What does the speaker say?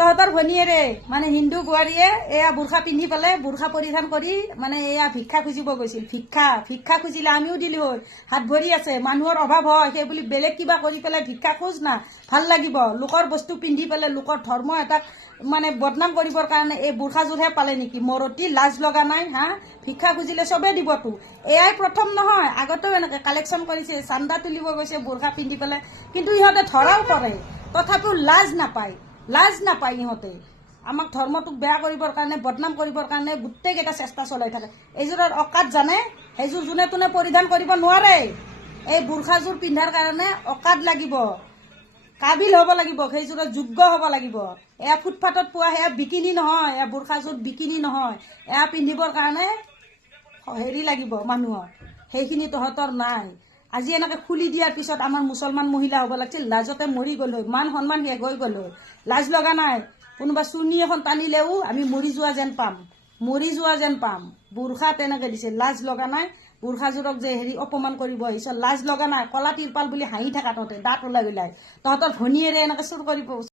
তহঁতৰ ভনীয়েৰে মানে হিন্দু বোৱাৰীয়ে এয়া বুৰ্খা পিন্ধি পেলাই বুৰ্খা পৰিধান কৰি মানে এয়া ভিক্ষা খুজিব গৈছিল। ভিক্ষা খুজিলে আমিও দিলো হয়, হাত ভৰি আছে, মানুহৰ অভাৱ হয়, সেই বুলি বেলেগ কিবা কৰি পেলাই ভিক্ষা খোজ না, ভাল লাগিব। লোকৰ বস্তু পিন্ধি পেলাই লোকৰ ধৰ্ম এটাক মানে বদনাম কৰিবৰ কাৰণে এই বুৰ্খাযোৰহে পালে নেকি? মৰতি লাজ লগা নাই হা? ভিক্ষা খুজিলে চবেই দিবতো। এয়াই প্ৰথম নহয়, আগতেও এনেকে কালেকশ্যন কৰিছে, চান্দা তুলিব গৈছে বুৰ্খা পিন্ধি পেলাই, কিন্তু ইহঁতে ধৰাও পৰে, তথাপিও লাজ নাপায় ইহঁতে। আমাক ধৰ্মটোক বেয়া কৰিবৰ কাৰণে, বদনাম কৰিবৰ কাৰণে গোটেইকেইটা চেষ্টা চলাই থাকে। এইযোৰৰ অকাত জানে, সেইযোৰ যোনে তোনে পৰিধান কৰিব নোৱাৰে। এই বুৰ্খাযোৰ পিন্ধাৰ কাৰণে অকাত লাগিব, কাবিল হ'ব লাগিব, সেইযোৰত যোগ্য হ'ব লাগিব। এয়া ফুটপাথত পোৱা সেয়া বিকিনি নহয়, এয়া বুৰ্খাযোৰ বিকিনি নহয়, এয়া পিন্ধিবৰ কাৰণে হেৰি লাগিব মানুহৰ, সেইখিনি তহঁতৰ নাই। আজি এনেকে খুলি দিয়াৰ পিছত আমাৰ মুছলমান মহিলা হ'ব লাগিছিল, লাজতে মৰি গ'ল হয়, মান সন্মান শেষ হৈ গ'ল হয়। লাজ লগা নাই। কোনোবা চুৰ্ণি এখন টানিলেও আমি মৰি যোৱা যেন পাম। বুৰ্খা তেনেকে দিছে, লাজ লগা নাই। বুৰ্খাযোৰক যে হেৰি অপমান কৰিব আহিছ, লাজ লগা নাই। কলা তিৰপাল বুলি হাঁহি থাকা তহঁতে, দাঁত ওলাই তহঁতৰ ভনীয়েৰে এনেকে চুৰ কৰিব